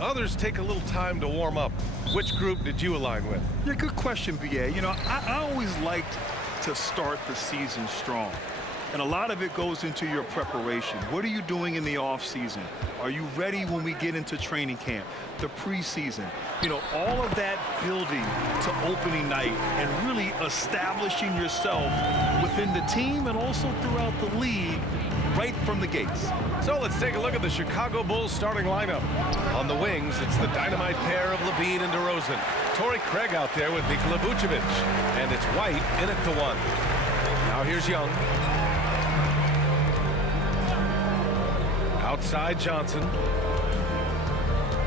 Others take a little time to warm up. Which group did you align with? Yeah, good question, BA. You know, I always liked to start the season strong. And a lot of it goes into your preparation. What are you doing in the off season? Are you ready when we get into training camp, the preseason? You know, all of that building to opening night and really establishing yourself within the team and also throughout the league right from the gates. So let's take a look at the Chicago Bulls starting lineup. On the wings, it's the dynamite pair of Levine and DeRozan. Torrey Craig out there with Nikola Vucevic. And it's White in it to one. Now here's Young. Outside Johnson.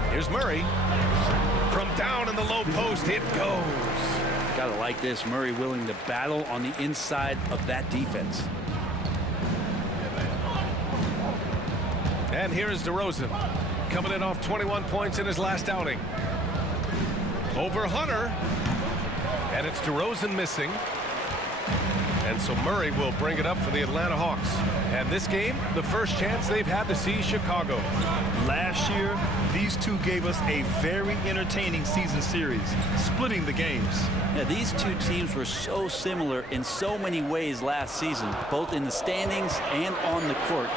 Here's Murray. From down in the low post, it goes. Gotta like this. Murray willing to battle on the inside of that defense. And here is DeRozan, coming in off 21 points in his last outing. Over Hunter. And it's DeRozan missing. And so Murray will bring it up for the Atlanta Hawks. And this game, the first chance they've had to see Chicago. Last year, these two gave us a very entertaining season series, splitting the games. Yeah, these two teams were so similar in so many ways last season, both in the standings and on the court.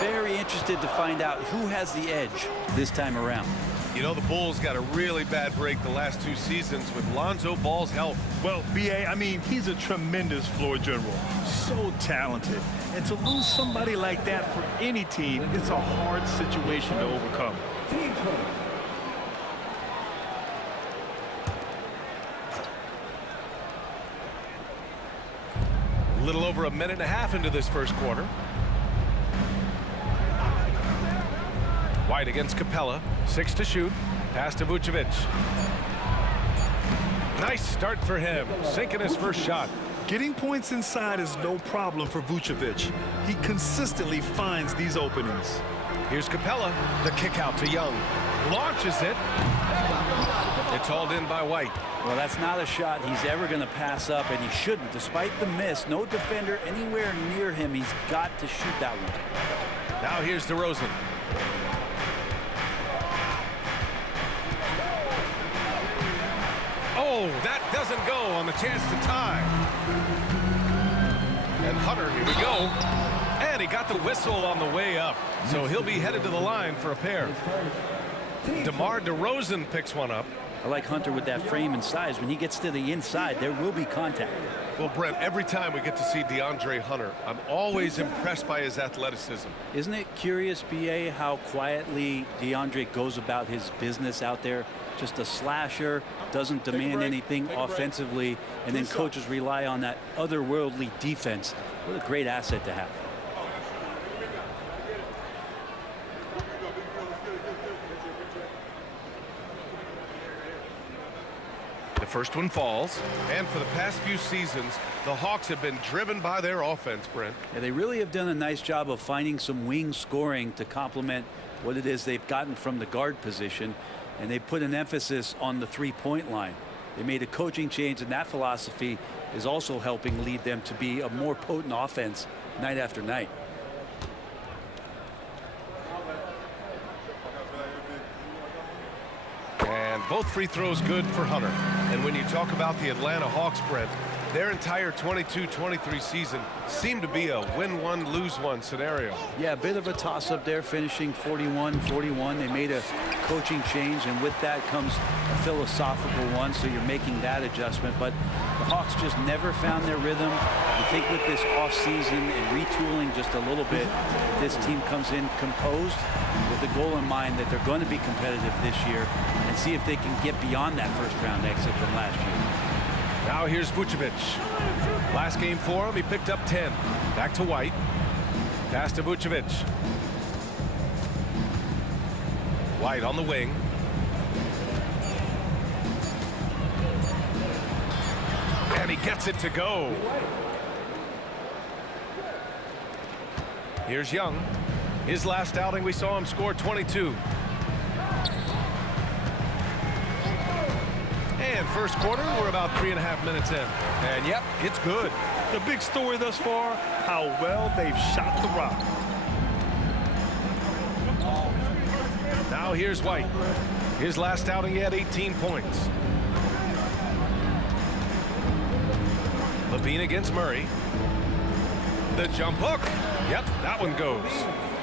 Very interested to find out who has the edge this time around. You know, the Bulls got a really bad break the last two seasons with Lonzo Ball's health. Well, BA, I mean, he's a tremendous floor general. So talented. And to lose somebody like that for any team, it's a hard situation to overcome. A little over a minute and a half into this first quarter. White against Capella. 6 to shoot. Pass to Vucevic. Nice start for him. Sinking his first shot. Getting points inside is no problem for Vucevic. He consistently finds these openings. Here's Capella. The kick out to Young. Launches it. It's hauled in by White. Well, that's not a shot he's ever going to pass up, and he shouldn't. Despite the miss, no defender anywhere near him. He's got to shoot that one. Now here's DeRozan. Oh, that doesn't go on the chance to tie. And Hunter, here we go. And he got the whistle on the way up. So he'll be headed to the line for a pair. DeMar DeRozan picks one up. I like Hunter with that frame and size. When he gets to the inside, there will be contact. Well, Brent, every time we get to see DeAndre Hunter, I'm always impressed by his athleticism. Isn't it curious, BA, how quietly DeAndre goes about his business out there? Just a slasher, doesn't demand anything offensively, and then coaches rely on that otherworldly defense. What a great asset to have. The first one falls, and for the past few seasons, the Hawks have been driven by their offense, Brent. Yeah, they really have done a nice job of finding some wing scoring to complement what it is they've gotten from the guard position, and they put an emphasis on the three-point line. They made a coaching change, and that philosophy is also helping lead them to be a more potent offense night after night. And both free throws good for Hunter. And when you talk about the Atlanta Hawks, Brent, their entire 22-23 season seemed to be a win one, lose one scenario. Yeah, a bit of a toss-up there, finishing 41-41. They made a coaching change, and with that comes a philosophical one, so you're making that adjustment. But the Hawks just never found their rhythm. I think with this offseason and retooling just a little bit, this team comes in composed with the goal in mind that they're going to be competitive this year and see if they can get beyond that first-round exit from last year. Now here's Vucevic. Last game for him, he picked up 10. Back to White. Pass to Vucevic. White on the wing. And he gets it to go. Here's Young. His last outing, we saw him score 22. And first quarter, we're about 3.5 minutes in. And yep, it's good. The big story thus far, how well they've shot the rock. Now here's White. His last outing, he had 18 points. Levine against Murray. The jump hook. Yep, that one goes.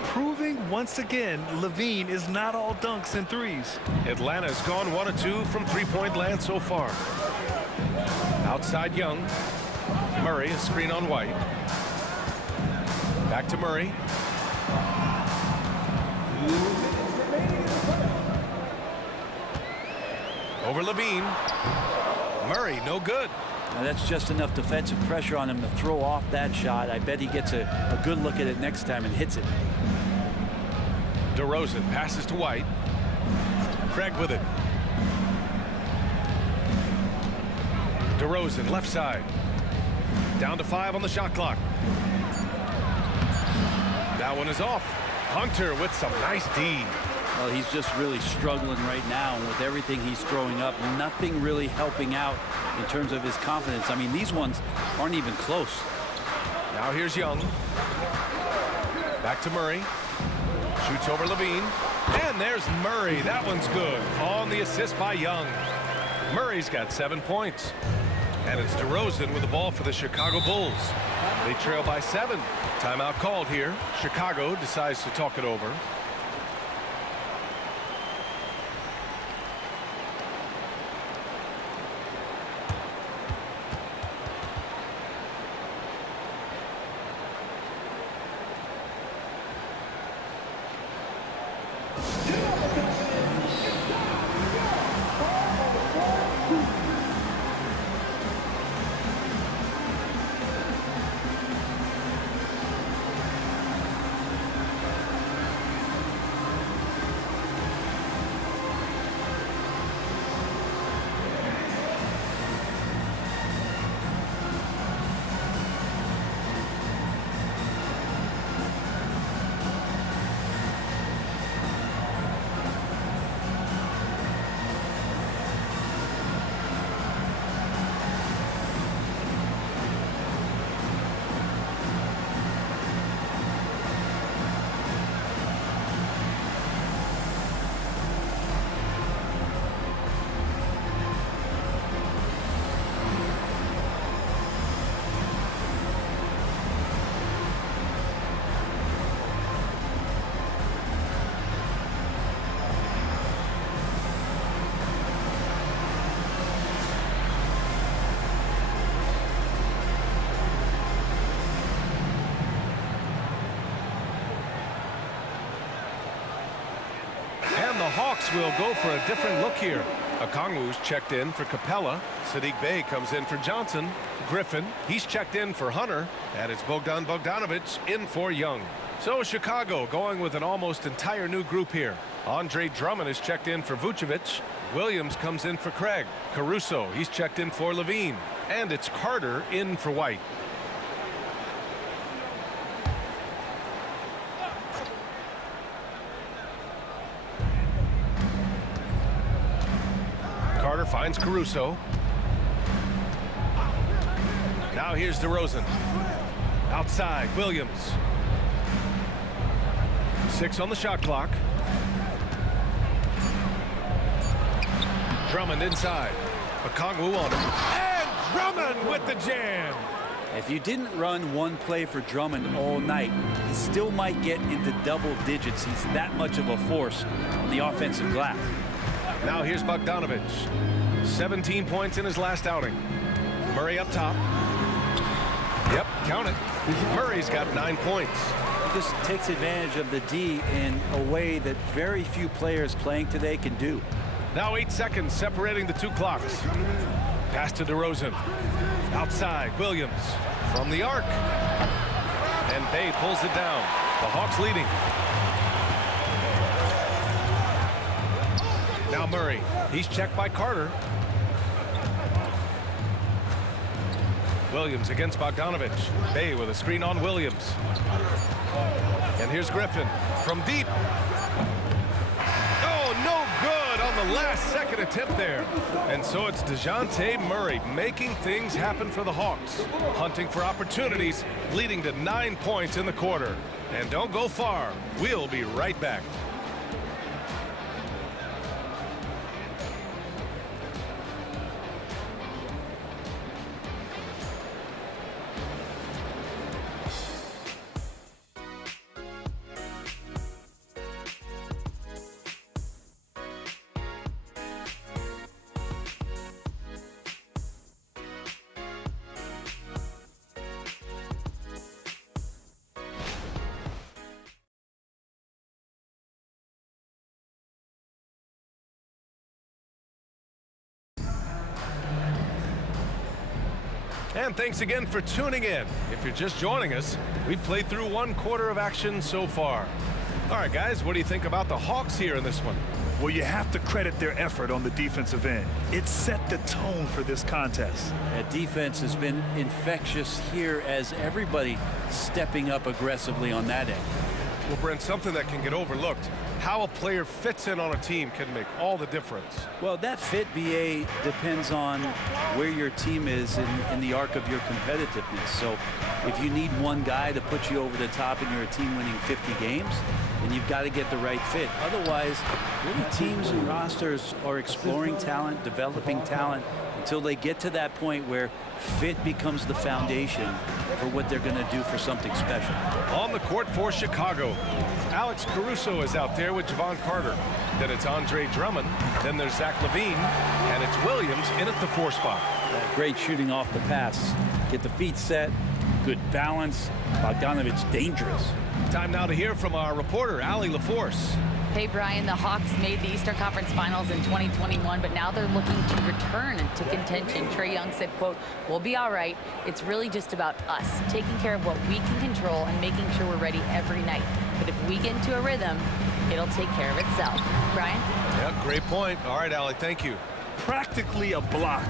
Proving once again, Levine is not all dunks and threes. Atlanta's gone 1 of 2 from three-point land so far. Outside Young. Murray, a screen on White. Back to Murray. Over Levine. Murray, no good. Now that's just enough defensive pressure on him to throw off that shot. I bet he gets a good look at it next time and hits it. DeRozan passes to White. Craig with it. DeRozan left side. Down to 5 on the shot clock. That one is off. Hunter with some nice D. Well, he's just really struggling right now, and with everything he's throwing up, nothing really helping out in terms of his confidence. I mean, these ones aren't even close. Now here's Young. Back to Murray. Shoots over Levine. And there's Murray. That one's good. On the assist by Young. Murray's got 7 points. And it's DeRozan with the ball for the Chicago Bulls. They trail by 7. Timeout called here. Chicago decides to talk it over. The Hawks will go for a different look here. Okongwu's checked in for Capella. Sadiq Bey comes in for Johnson. Griffin, he's checked in for Hunter. And it's Bogdan Bogdanovic in for Young. So Chicago going with an almost entire new group here. Andre Drummond is checked in for Vucevic. Williams comes in for Craig. Caruso, he's checked in for Levine. And it's Carter in for White. Carter finds Caruso. Now here's DeRozan. Outside, Williams. 6 on the shot clock. Drummond inside. Okongwu on him. And Drummond with the jam. If you didn't run one play for Drummond all night, he still might get into double digits. He's that much of a force on the offensive glass. Now here's Bogdanovic. 17 points in his last outing. Murray up top. Yep, count it. Murray's got 9 points. He just takes advantage of the D in a way that very few players playing today can do. Now 8 seconds separating the two clocks. Pass to DeRozan. Outside, Williams from the arc. And Bey pulls it down. The Hawks leading. Now Murray. He's checked by Carter. Williams against Bogdanovic. Bey with a screen on Williams. And here's Griffin from deep. Oh, no good on the last second attempt there. And so it's DeJounte Murray making things happen for the Hawks. Hunting for opportunities, leading to 9 points in the quarter. And don't go far. We'll be right back. And thanks again for tuning in. If you're just joining us, we played through 1/4 of action so far. All right, guys, what do you think about the Hawks here in this one? Well, you have to credit their effort on the defensive end. It set the tone for this contest. That defense has been infectious here as everybody stepping up aggressively on that end. Well, Brent, something that can get overlooked. How a player fits in on a team can make all the difference. Well, that fit, BA, depends on where your team is in the arc of your competitiveness. So if you need one guy to put you over the top and you're a team winning 50 games, then you've got to get the right fit. Otherwise, really teams and rosters are exploring talent, developing talent, until they get to that point where fit becomes the foundation for what they're going to do for something special. On the court for Chicago, Alex Caruso is out there with Javon Carter. Then it's Andre Drummond. Then there's Zach LaVine. And it's Williams in at the 4 spot. Great shooting off the pass. Get the feet set. Good balance. Bogdanovich dangerous. Time now to hear from our reporter, Allie LaForce. Hey, Brian, the Hawks made the Eastern Conference Finals in 2021, but now they're looking to return to contention. Trae Young said, quote, "We'll be all right. It's really just about us, taking care of what we can control and making sure we're ready every night. But if we get into a rhythm, it'll take care of itself." Brian? Yeah, great point. All right, Allie, thank you. Practically a block.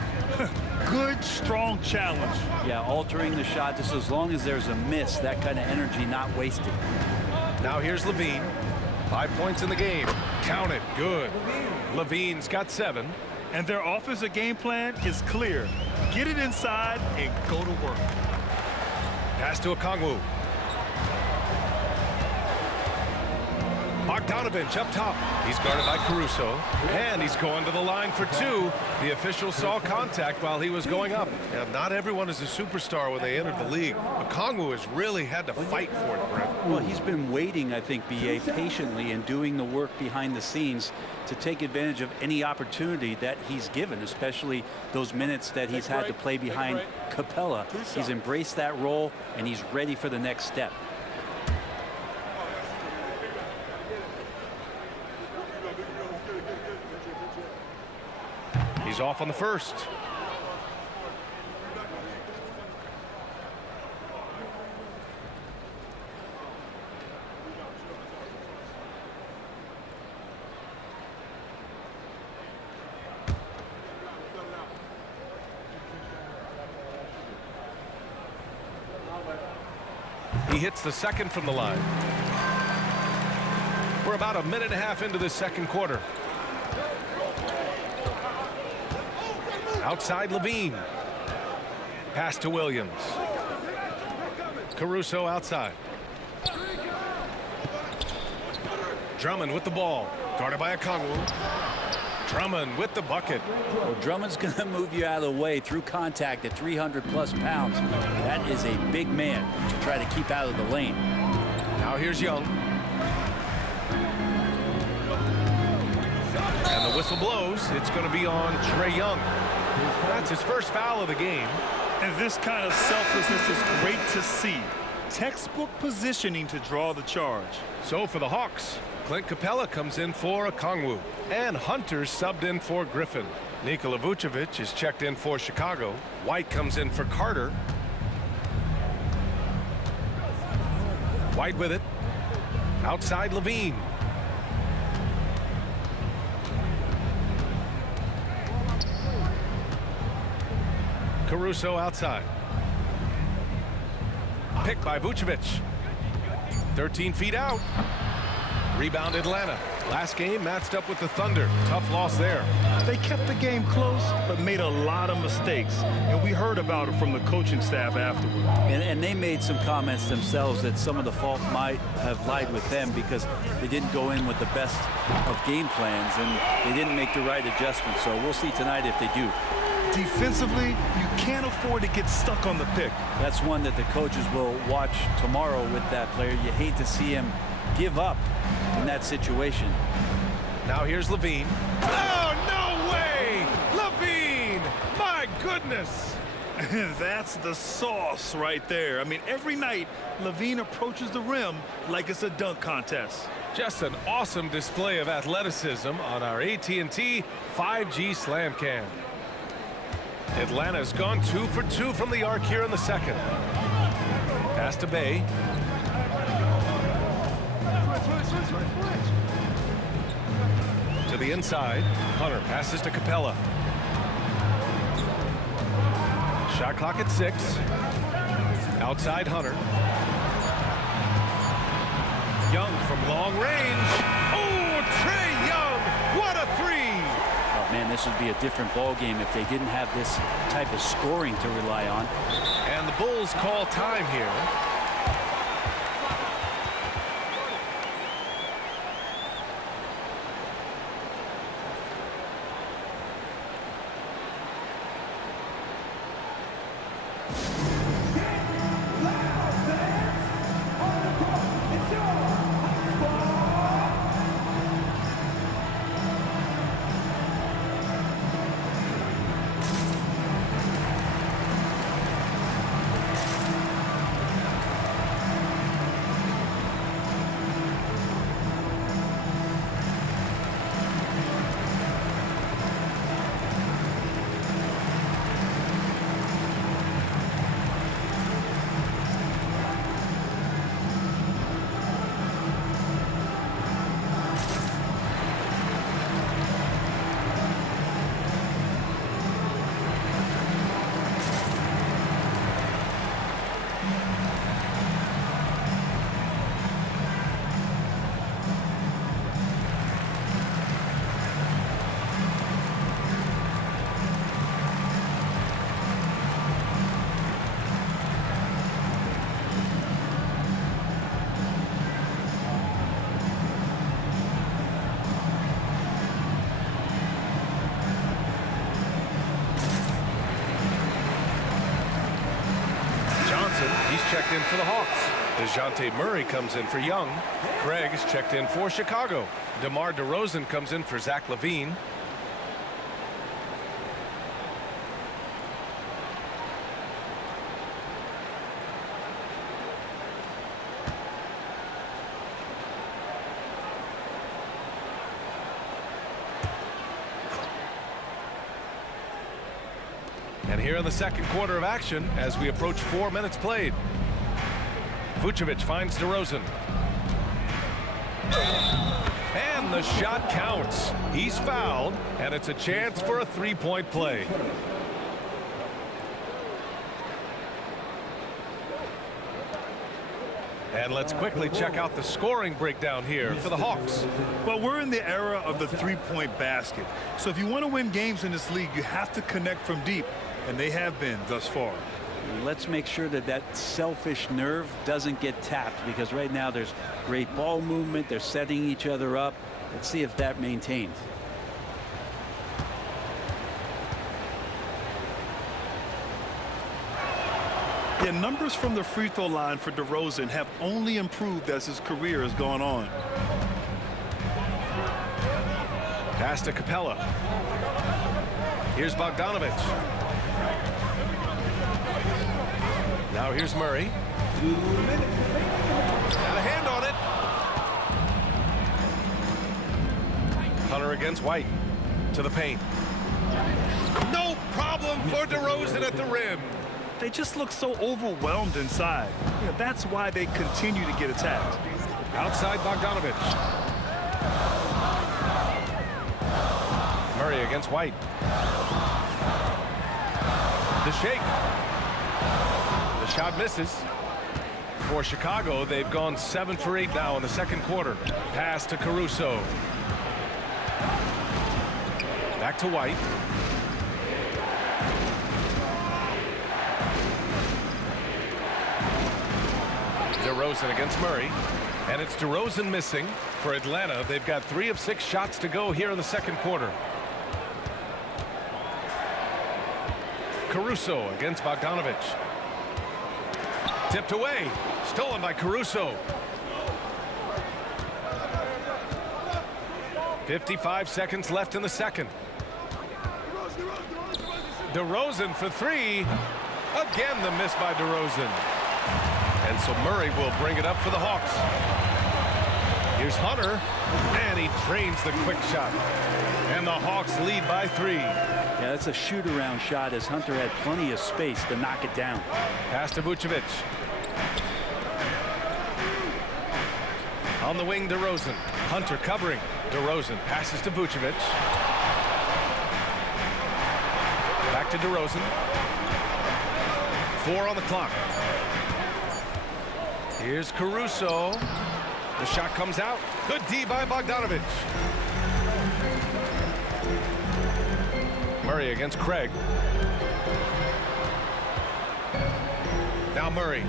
Good, strong challenge. Yeah, altering the shot just as long as there's a miss, that kind of energy not wasted. Now here's LaVine. 5 points in the game. Count it. Good. LaVine's got 7. And their offensive game plan is clear. Get it inside and go to work. Pass to Okongwu. Bogdanovich up top. He's guarded by Caruso. And he's going to the line for 2. The official saw contact while he was going up. Yeah, not everyone is a superstar when they entered the league. Okongwu has really had to fight for it, Brent. Well, he's been waiting, I think, BA, patiently and doing the work behind the scenes to take advantage of any opportunity that he's given, especially those minutes that he's had to play behind Capella. He's embraced that role, and he's ready for the next step. He's off on the first. He hits the second from the line. We're about a minute and a half into this second quarter. Outside LaVine. Pass to Williams. Caruso outside. Drummond with the ball. Guarded by Okongwu. Drummond with the bucket. Well, Drummond's going to move you out of the way through contact at 300+ pounds. That is a big man to try to keep out of the lane. Now here's Young. And the whistle blows. It's going to be on Trae Young. That's his first foul of the game. And this kind of selflessness is great to see. Textbook positioning to draw the charge. So for the Hawks, Clint Capella comes in for Okongwu. And Hunter's subbed in for Griffin. Nikola Vucevic is checked in for Chicago. White comes in for Carter. White with it. Outside LaVine. Caruso outside. Picked by Vucevic. 13 feet out. Rebound Atlanta. Last game matched up with the Thunder. Tough loss there. They kept the game close, but made a lot of mistakes. And we heard about it from the coaching staff afterward. And they made some comments themselves that some of the fault might have lied with them because they didn't go in with the best of game plans and they didn't make the right adjustments. So we'll see tonight if they do. Defensively, you can't afford to get stuck on the pick. That's one that the coaches will watch tomorrow with that player. You hate to see him give up in that situation. Now here's LaVine. Oh, no way! LaVine! My goodness! That's the sauce right there. I mean, every night, LaVine approaches the rim like it's a dunk contest. Just an awesome display of athleticism on our AT&T 5G Slam Cam. Atlanta's gone 2 for 2 from the arc here in the second. Pass to Bay. To the inside. Hunter passes to Capella. Shot clock at 6. Outside Hunter. Young from long range. Oh, Trae Young. What a three. Oh, man, this would be a different ball game if they didn't have this type of scoring to rely on. And the Bulls call time here. He's checked in for the Hawks. DeJounte Murray comes in for Young. Craig is checked in for Chicago. DeMar DeRozan comes in for Zach LaVine. And here in the second quarter of action as we approach 4 minutes played. Vucevic finds DeRozan. And the shot counts. He's fouled, and it's a chance for a three-point play. And let's quickly check out the scoring breakdown here for the Hawks. Well, we're in the era of the three-point basket. So if you want to win games in this league, you have to connect from deep. And they have been thus far. Let's make sure that that selfish nerve doesn't get tapped, because right now there's great ball movement. They're setting each other up. Let's see if that maintains. The numbers from the free throw line for DeRozan have only improved as his career has gone on. Pass to Capella. Here's Bogdanovich. Now here's Murray. Got a hand on it. Hunter against White. To the paint. No problem for DeRozan at the rim. They just look so overwhelmed inside. Yeah, that's why they continue to get attacked. Outside Bogdanovich. Murray against White. The shake. The shot misses. For Chicago, they've gone 7 for 8 now in the second quarter. Pass to Caruso. Back to White. DeRozan against Murray. And it's DeRozan missing. For Atlanta, they've got 3 of 6 shots to go here in the second quarter. Caruso against Bogdanovich. Tipped away. Stolen by Caruso. 55 seconds left in the second. DeRozan for 3. Again, the miss by DeRozan. And so Murray will bring it up for the Hawks. Here's Hunter. And he drains the quick shot. And the Hawks lead by 3. Yeah, that's a shoot-around shot as Hunter had plenty of space to knock it down. Pass to Vucevic. On the wing, DeRozan. Hunter covering. DeRozan passes to Vucevic. Back to DeRozan. 4 on the clock. Here's Caruso. The shot comes out. Good D by Bogdanovic. Murray against Craig. Now Murray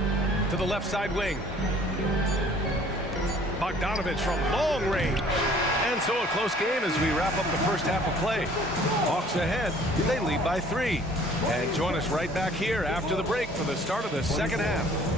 to the left side wing. Bogdanovic from long range. And so a close game as we wrap up the first half of play. Hawks ahead. They lead by 3. And join us right back here after the break for the start of the second half.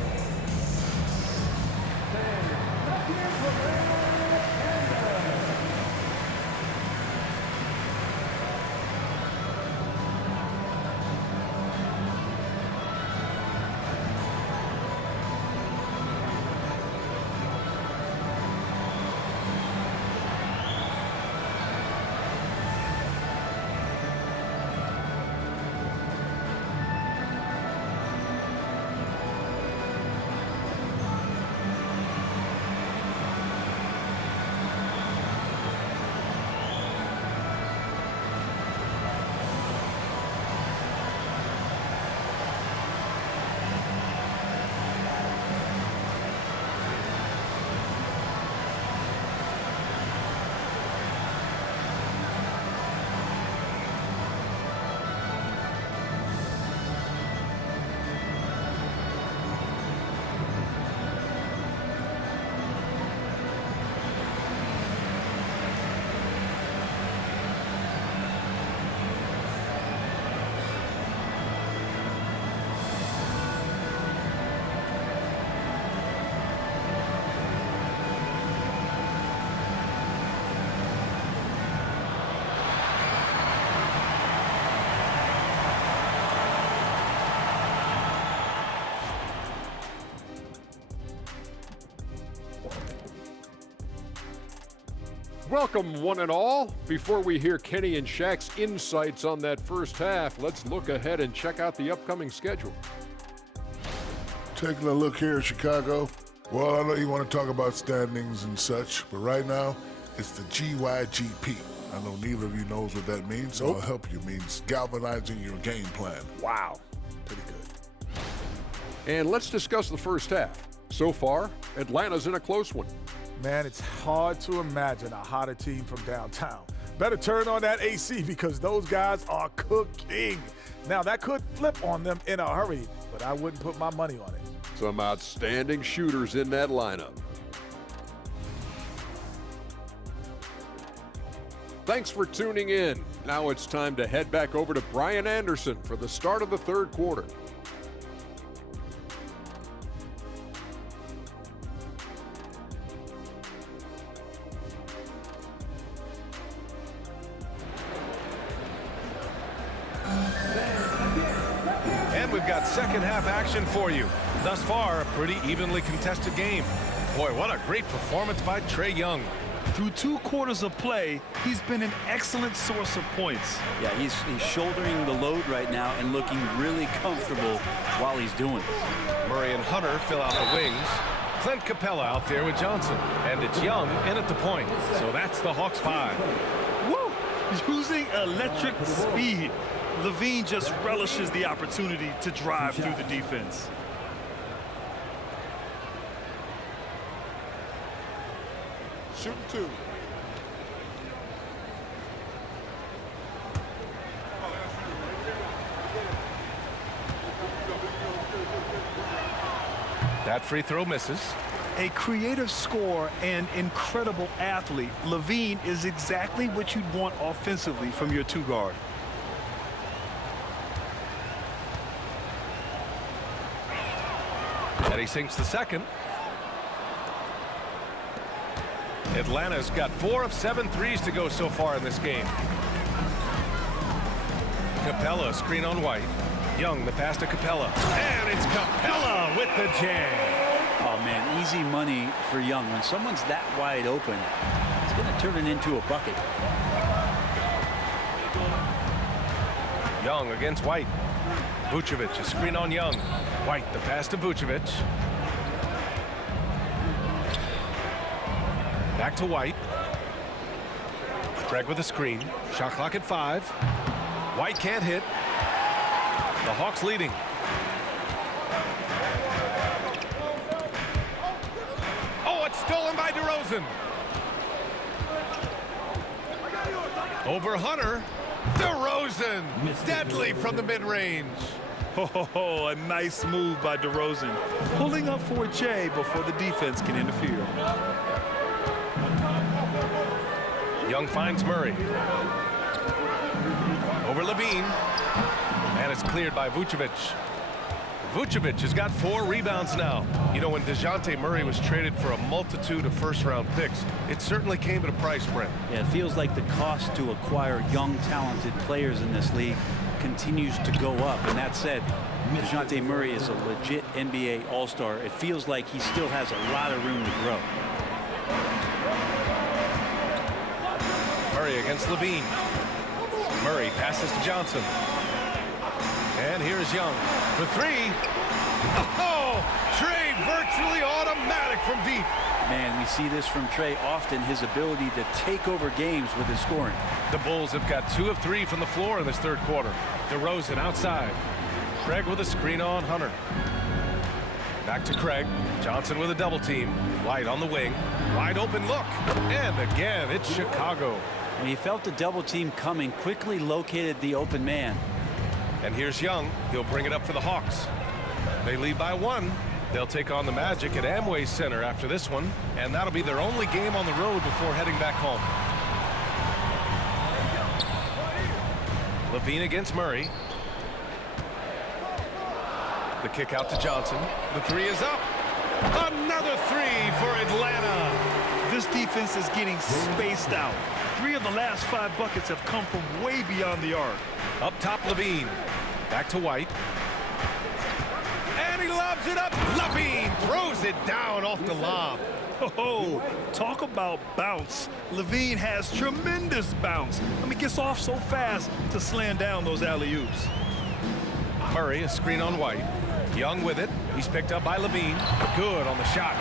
Welcome, one and all. Before we hear Kenny and Shaq's insights on that first half, let's look ahead and check out the upcoming schedule. Taking a look here at Chicago. Well, I know you want to talk about standings and such, but right now, it's the GYGP. I know neither of you knows what that means, so I'll help you. It means galvanizing your game plan. Wow. Pretty good. And let's discuss the first half. So far, Atlanta's in a close one. Man, it's hard to imagine a hotter team from downtown. Better turn on that AC because those guys are cooking. Now, that could flip on them in a hurry, but I wouldn't put my money on it. Some outstanding shooters in that lineup. Thanks for tuning in. Now it's time to head back over to Brian Anderson for the start of the third quarter. And we've got second half action for you. Thus far, a pretty evenly contested game. Boy, what a great performance by Trae Young. Through 2 quarters of play, he's been an excellent source of points. Yeah, he's shouldering the load right now and looking really comfortable while he's doing it. Murray and Hunter fill out the wings. Clint Capella out there with Johnson. And it's Young in at the point. So that's the Hawks 5. Woo! Using electric speed. Levine just relishes the opportunity to drive through the defense. Shooting 2. That free throw misses. A creative scorer and incredible athlete, Levine is exactly what you'd want offensively from your 2 guard. And he sinks the second. Atlanta's got 4 of 7 threes to go so far in this game. Capella screen on White. Young the pass to Capella. And it's Capella with the jam. Oh, man, easy money for Young. When someone's that wide open, it's going to turn it into a bucket. Young against White. Vucevic, a screen on Young. White, the pass to Vucevic. Back to White. Craig with a screen. Shot clock at 5. White can't hit. The Hawks leading. Oh, it's stolen by DeRozan. Over Hunter. DeRozan, deadly from the mid-range. Oh, a nice move by DeRozan. Pulling up for Jay before the defense can interfere. Young finds Murray. Over Levine. And it's cleared by Vucevic. Vucevic has got 4 rebounds now. You know, when DeJounte Murray was traded for a multitude of first-round picks, it certainly came at a price, Brent. Yeah, it feels like the cost to acquire young, talented players in this league continues to go up. And that said, DeJounte Murray is a legit NBA All-Star. It feels like he still has a lot of room to grow. Murray against Levine. Murray passes to Johnson. And here's Young for 3. Oh, Trae virtually automatic from deep. Man, we see this from Trae often, his ability to take over games with his scoring. The Bulls have got 2 of 3 from the floor in this third quarter. DeRozan outside. Craig with a screen on Hunter. Back to Craig. Johnson with a double team. White on the wing. Wide open look. And again, it's Chicago. When he felt the double team coming, quickly located the open man. And here's Young. He'll bring it up for the Hawks. They lead by 1. They'll take on the Magic at Amway Center after this one, and that'll be their only game on the road before heading back home. Levine against Murray. The kick out to Johnson. The 3 is up. Another 3 for Atlanta. This defense is getting spaced out. 3 of the last 5 buckets have come from way beyond the arc. Up top, Levine. Back to White. And he lobs it up. Levine throws it down off the lob. Oh, talk about bounce. Levine has tremendous bounce. I mean, gets off so fast to slam down those alley-oops. Murray, a screen on White. Young with it. He's picked up by Levine. Good on the shot.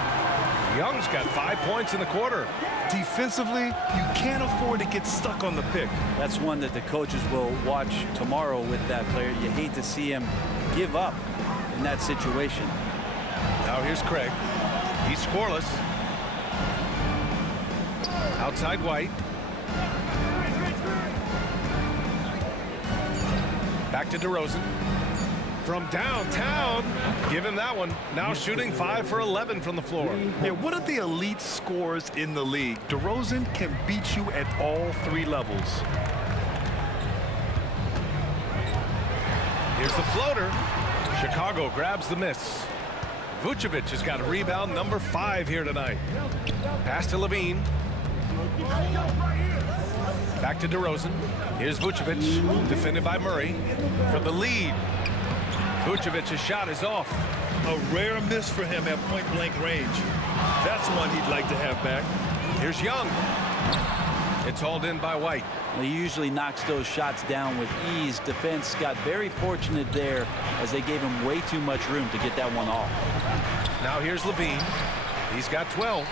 Young's got 5 points in the quarter. Defensively, you can't afford to get stuck on the pick. That's one that the coaches will watch tomorrow with that player. You hate to see him give up in that situation. Now here's Craig. He's scoreless. Outside White. Back to DeRozan. From downtown. Give him that one. Now shooting 5 for 11 from the floor. Yeah, one of the elite scorers in the league. DeRozan can beat you at all 3 levels. Here's the floater. Chicago grabs the miss. Vucevic has got rebound number 5 here tonight. Pass to Levine. Back to DeRozan. Here's Vucevic, defended by Murray. For the lead. Vucevic's shot is off. A rare miss for him at point-blank range. That's one he'd like to have back. Here's Young. It's hauled in by White. Well, he usually knocks those shots down with ease. Defense got very fortunate there as they gave him way too much room to get that one off. Now here's Levine. He's got 12.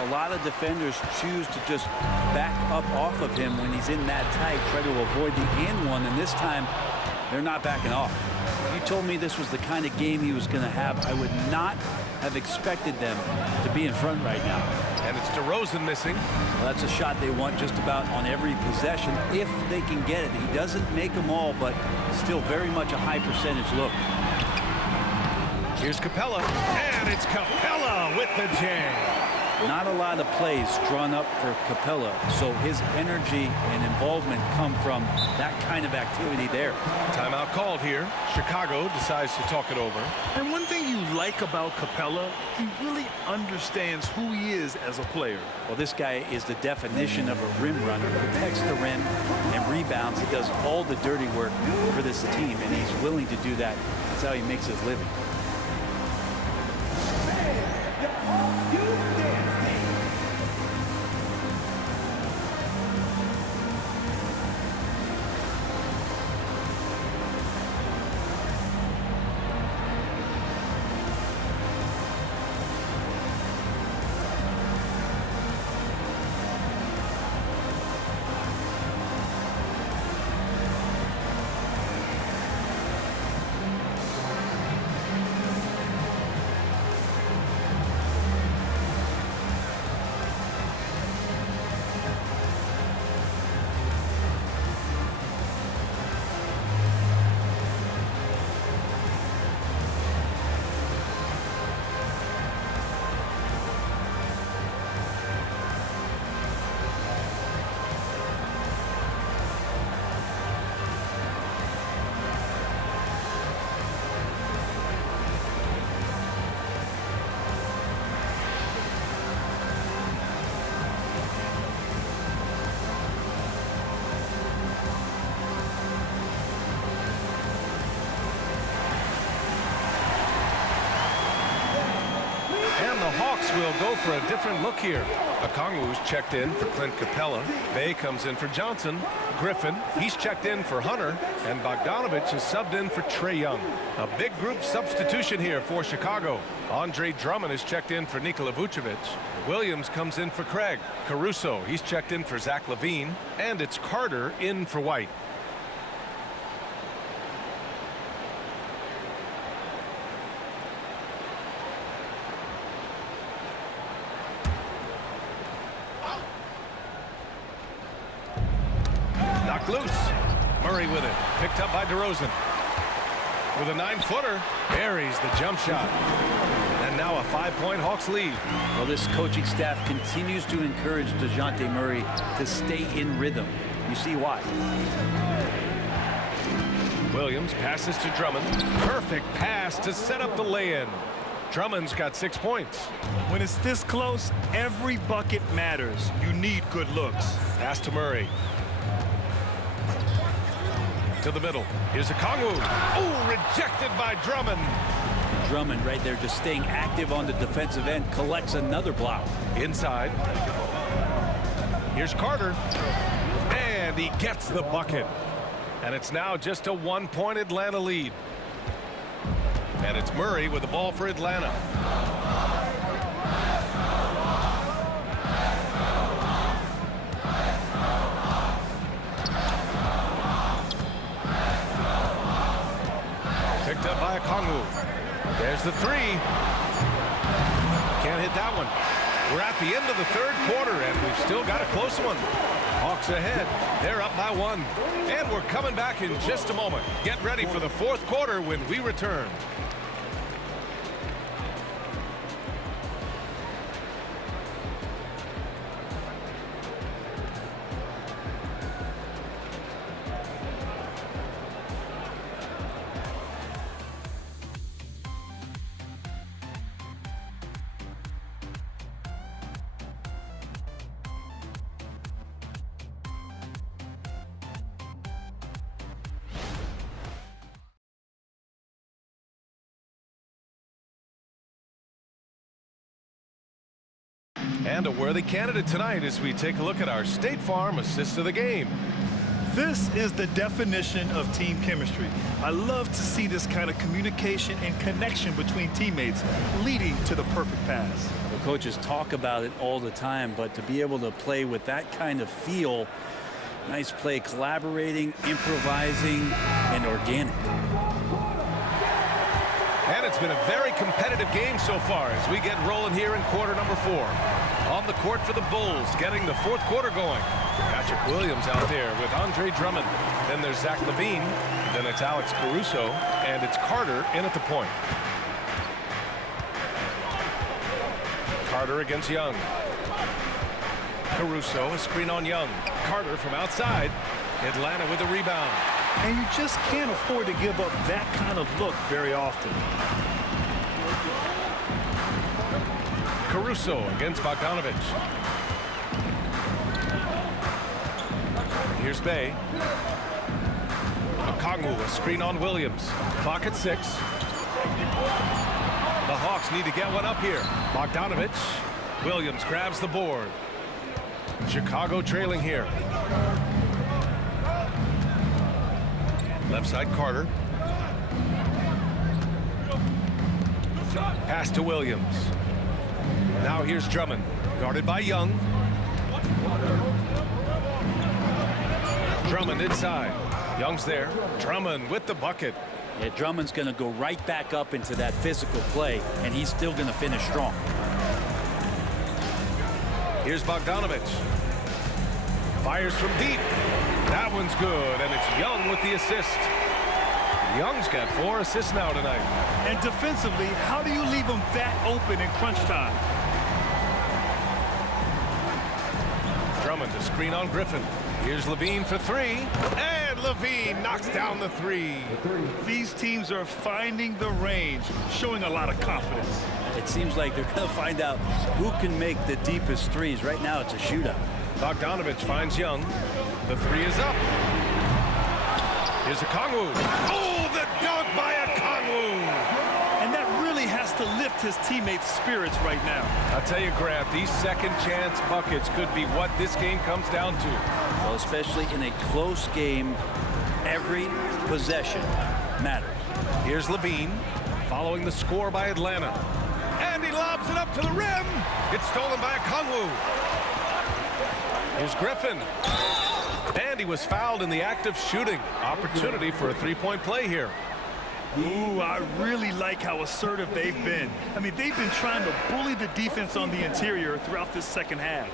A lot of defenders choose to just back up off of him when he's in that tight, try to avoid the and one, and this time they're not backing off. If you told me this was the kind of game he was going to have, I would not have expected them to be in front right now. And it's DeRozan missing. Well, that's a shot they want just about on every possession if they can get it. He doesn't make them all, but still very much a high percentage look. Here's Capella, and it's Capella with the jam. Not a lot of plays drawn up for Capella, so his energy and involvement come from that kind of activity there. Timeout called here. Chicago decides to talk it over. And one thing you like about Capella, he really understands who he is as a player. Well, this guy is the definition of a rim runner. Protects the rim and rebounds. He does all the dirty work for this team, and he's willing to do that. That's how he makes his living. Hawks will go for a different look here. Okongwu's checked in for Clint Capella. Bay comes in for Johnson. Griffin, he's checked in for Hunter. And Bogdanovich is subbed in for Trae Young. A big group substitution here for Chicago. Andre Drummond is checked in for Nikola Vucevic. Williams comes in for Craig. Caruso, he's checked in for Zach LaVine. And it's Carter in for White. Knocked loose. Murray with it. Picked up by DeRozan. With a 9-footer, buries the jump shot. And now a 5-point Hawks lead. Well, this coaching staff continues to encourage DeJounte Murray to stay in rhythm. You see why. Williams passes to Drummond. Perfect pass to set up the lay-in. Drummond's got 6 points. When it's this close, every bucket matters. You need good looks. Pass to Murray. To the middle. Here's Okongwu. Oh, rejected by Drummond. Drummond right there just staying active on the defensive end, collects another block. Inside. Here's Carter. And he gets the bucket. And it's now just a 1-point Atlanta lead. And it's Murray with the ball for Atlanta. Picked up by Okongwu. There's the three. Can't hit that one. We're at the end of the third quarter, and we've still got a close one. Hawks ahead. They're up by 1. And we're coming back in just a moment. Get ready for the fourth quarter when we return. And a worthy candidate tonight as we take a look at our State Farm assist of the game. This is the definition of team chemistry. I love to see this kind of communication and connection between teammates leading to the perfect pass. The coaches talk about it all the time, but to be able to play with that kind of feel, nice play, collaborating, improvising, and organic. And it's been a very competitive game so far as we get rolling here in quarter number 4. On the court for the Bulls, getting the fourth quarter going. Patrick Williams out there with Andre Drummond. Then there's Zach LaVine. Then it's Alex Caruso. And it's Carter in at the point. Carter against Young. Caruso, a screen on Young. Carter from outside. Atlanta with the rebound. And you just can't afford to give up that kind of look very often. Caruso against Bogdanovich. Here's Bay. Okongwu, a screen on Williams. Clock at 6. The Hawks need to get one up here. Bogdanovich. Williams grabs the board. Chicago trailing here. Left side Carter. Pass to Williams. Now here's Drummond, guarded by Young. Drummond inside. Young's there. Drummond with the bucket. Yeah, Drummond's going to go right back up into that physical play, and he's still going to finish strong. Here's Bogdanovich. Fires from deep. That one's good, and it's Young with the assist. Young's got 4 assists now tonight. And defensively, how do you leave them that open in crunch time? Drummond, a screen on Griffin. Here's LaVine for 3. And LaVine knocks down the 3. These teams are finding the range, showing a lot of confidence. It seems like they're going to find out who can make the deepest threes. Right now, it's a shootout. Bogdanovich finds Young. The 3 is up. Here's Okongwu. Oh, the dunk by Okongwu. And that really has to lift his teammates' spirits right now. I'll tell you, Grant, these second-chance buckets could be what this game comes down to. Well, especially in a close game, every possession matters. Here's Levine following the score by Atlanta. And he lobs it up to the rim. It's stolen by Kongwu. Here's Griffin. And he was fouled in the act of shooting. Opportunity for a three-point play here. Ooh, I really like how assertive they've been. I mean, they've been trying to bully the defense on the interior throughout this second half.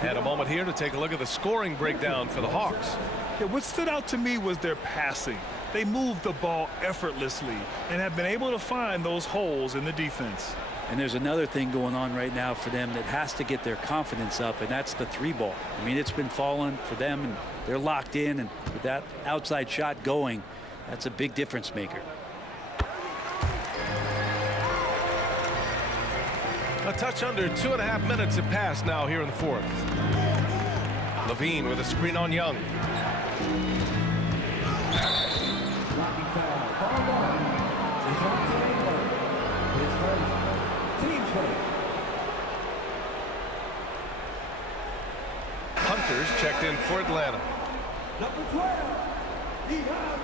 Had a moment here to take a look at the scoring breakdown for the Hawks. Yeah, what stood out to me was their passing. They moved the ball effortlessly and have been able to find those holes in the defense. And there's another thing going on right now for them that has to get their confidence up, and that's the three ball. I mean, it's been falling for them, and they're locked in, and with that outside shot going, that's a big difference maker. A touch under 2.5 minutes have passed now here in the fourth. Levine with a screen on Young. Hunters checked in for Atlanta. Number 12, DeMar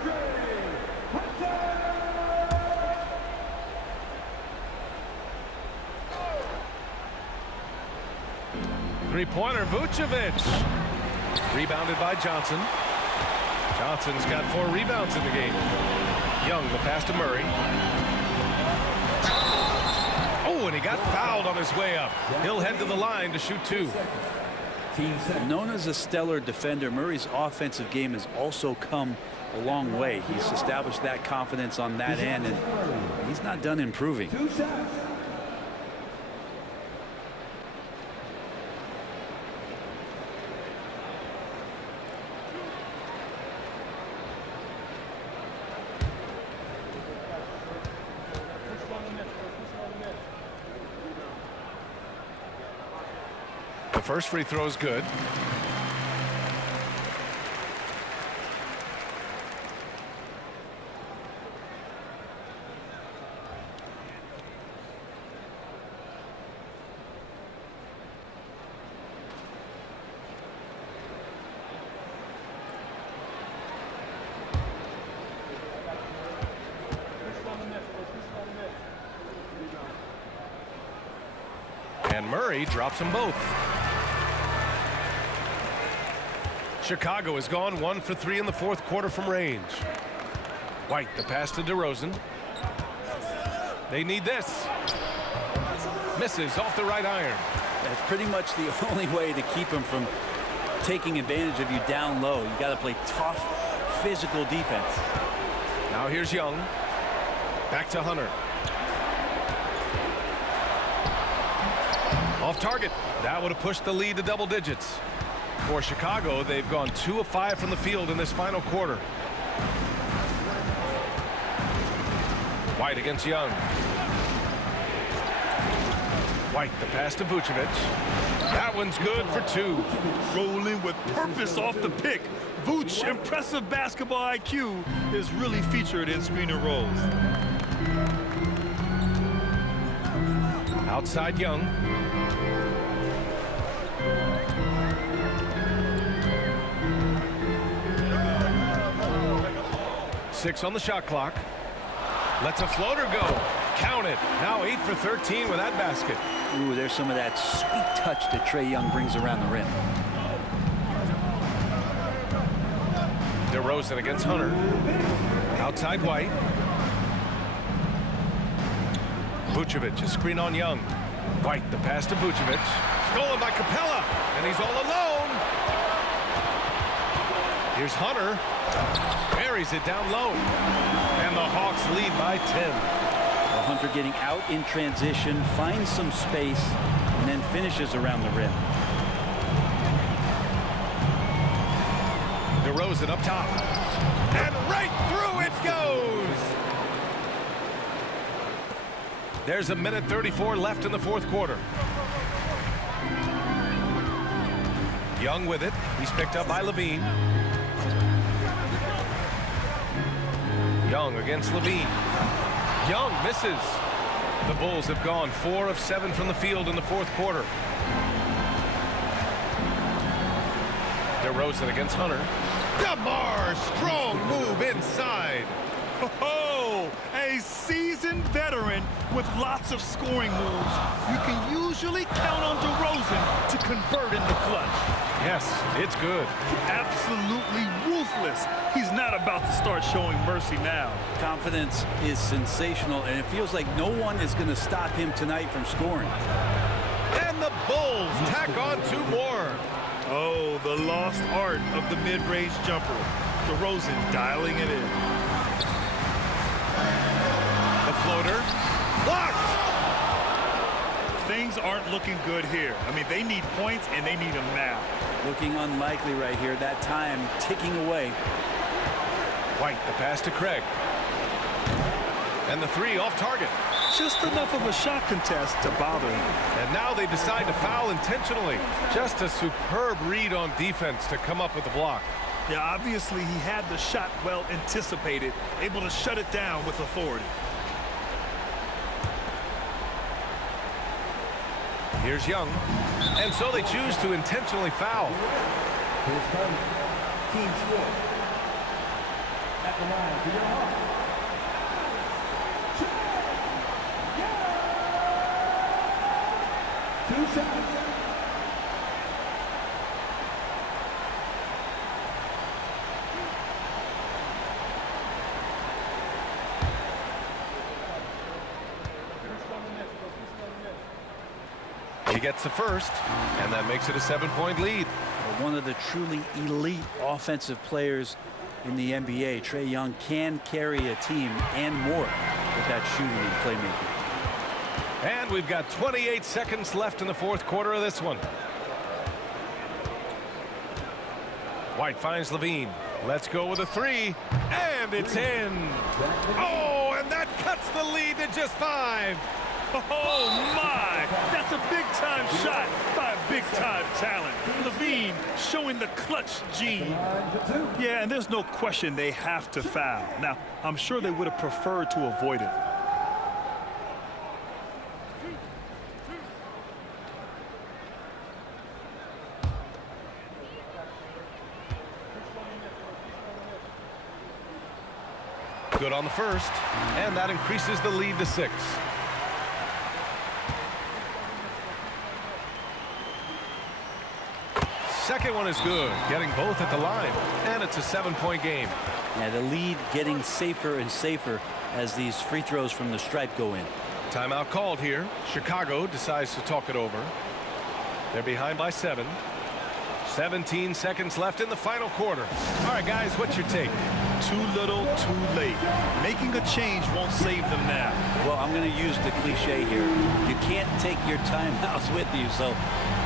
Three-pointer, Vucevic. Rebounded by Johnson. Johnson's got 4 rebounds in the game. Young, the pass to Murray. Oh, and he got fouled on his way up. He'll head to the line to shoot 2. Known as a stellar defender, Murray's offensive game has also come a long way. He's established that confidence on that end, and he's not done improving. The first free throw is good. And Murray drops them both. Chicago has gone 1 for 3 in the fourth quarter from range. White, the pass to DeRozan. They need this. Misses off the right iron. That's pretty much the only way to keep him from taking advantage of you down low. You got to play tough, physical defense. Now here's Young. Back to Hunter. Off target. That would have pushed the lead to double digits. For Chicago, they've gone 2 of 5 from the field in this final quarter. White against Young. White, the pass to Vucevic. That one's good for 2. Rolling with purpose off the pick. Vooch, impressive basketball IQ, is really featured in screen and rolls. Outside Young. Six on the shot clock. Lets a floater go. Count it. Now 8 for 13 with that basket. Ooh, there's some of that sweet touch that Trae Young brings around the rim. DeRozan against Hunter. Outside White. Vucevic, a screen on Young. White, the pass to Vucevic. Stolen by Capella, and he's all alone. Here's Hunter. Buries it down low. And the Hawks lead by 10. Well, Hunter getting out in transition, finds some space, and then finishes around the rim. DeRozan up top. And right through it goes. There's a minute 34 left in the fourth quarter. Young with it. He's picked up by Levine. Young against Levine. Young misses. The Bulls have gone 4 of 7 from the field in the fourth quarter. DeRozan against Hunter. DeMar, strong move inside. Oh, a seasoned veteran with lots of scoring moves. You can usually count on DeRozan to convert in the clutch. Yes, it's good. Absolutely ruthless. He's not about to start showing mercy now. Confidence is sensational, and it feels like no one is going to stop him tonight from scoring. And the Bulls tack on 2 more. Oh, the lost art of the mid-range jumper. DeRozan dialing it in. The floater. Blocked. Things aren't looking good here. I mean, they need points, and they need them now. Looking unlikely right here. That time ticking away. White, the pass to Craig. And the 3 off target. Just enough of a shot contest to bother him. And now they decide to foul intentionally. Just a superb read on defense to come up with the block. Yeah, obviously he had the shot well anticipated, able to shut it down with authority. Here's Young. And so they choose to intentionally foul. Team sport. At the line for your Hawks. Two shots. He gets the first, and that makes it a 7-point lead. One of the truly elite offensive players in the NBA, Trae Young, can carry a team and more with that shooting and playmaking. And we've got 28 seconds left in the fourth quarter of this one. White finds Levine. Let's go with a 3, and it's in. Oh, and that cuts the lead to just 5. Oh, my! That's a big-time shot by a big-time talent. Levine showing the clutch gene. Yeah, and there's no question they have to foul. Now, I'm sure they would have preferred to avoid it. Good on the first, and that increases the lead to 6. Second one is good, getting both at the line, and it's a 7-point game. Yeah, the lead getting safer and safer as these free throws from the stripe go in. Timeout called here. Chicago decides to talk it over. They're behind by 7. 17 seconds left in the final quarter. All right, guys, what's your take? Too little, too late. Making a change won't save them now. Well, I'm going to use the cliche here. You can't take your timeouts with you, so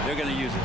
they're going to use it.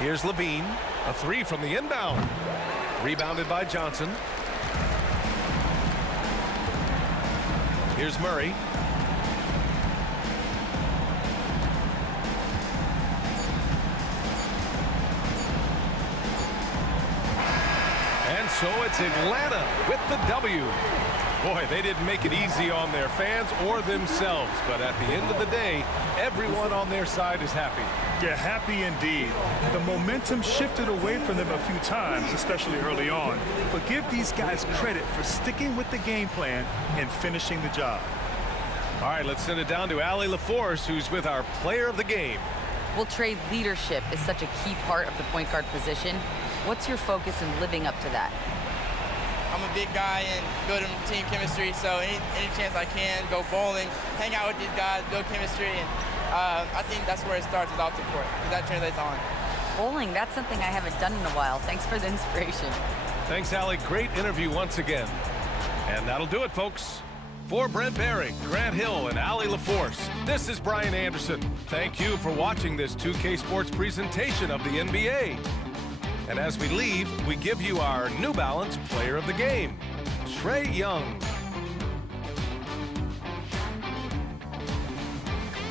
Here's Levine. A three from the inbound. Rebounded by Johnson. Here's Murray. And so it's Atlanta with the W. Boy, they didn't make it easy on their fans or themselves, but at the end of the day, everyone on their side is happy. Yeah, happy indeed. The momentum shifted away from them a few times, especially early on. But give these guys credit for sticking with the game plan and finishing the job. All right, let's send it down to Allie LaForce, who's with our player of the game. Well, Trae, leadership is such a key part of the point guard position. What's your focus in living up to that? I'm a big guy and good in team chemistry, so any chance I can, go bowling, hang out with these guys, build chemistry, and I think that's where it starts, is off the court, because that translates on. Bowling, that's something I haven't done in a while. Thanks for the inspiration. Thanks, Allie. Great interview once again. And that'll do it, folks. For Brent Barry, Grant Hill, and Allie LaForce, this is Brian Anderson. Thank you for watching this 2K Sports presentation of the NBA. And as we leave, we give you our New Balance Player of the Game, Trae Young.